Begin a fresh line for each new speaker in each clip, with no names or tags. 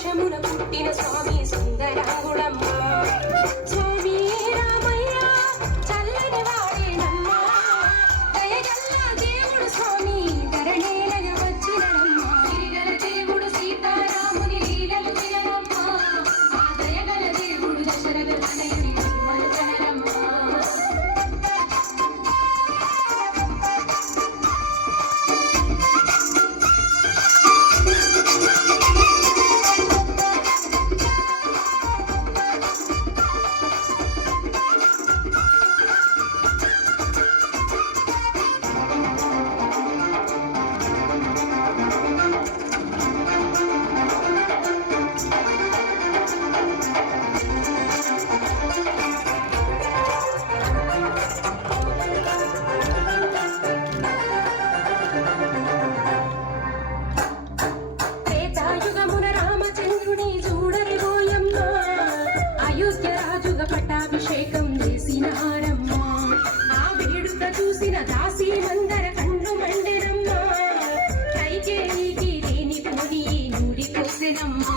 ఆకాశమున పుట్టిన స్వామి సుందరాంగుడమ్మ రుద్రాభిషేకం చేసిన ఆ వేడుక చూసిన దాసి మందర కండ్లు మండెనమ్మ. కైకేయికి లేని పోని నూరి కోసినమ్మా.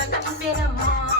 Canta de beira-mar.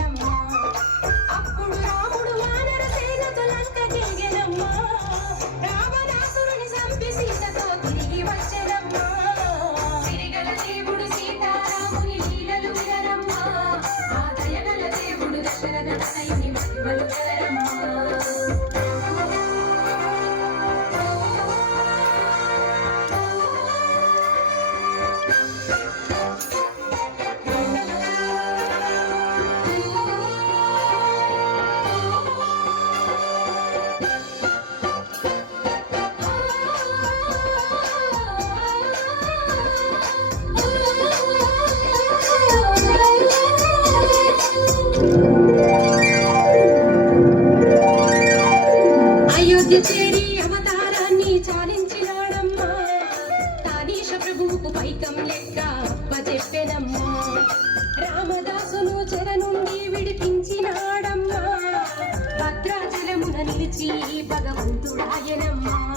తండ్రిగా అప్పచెప్పెనమ్మా రామదాసును చెర నుండి విడిపించినాడమ్మా. భద్రాచలమున నిలిచి భగవంతుడాయనమ్మా.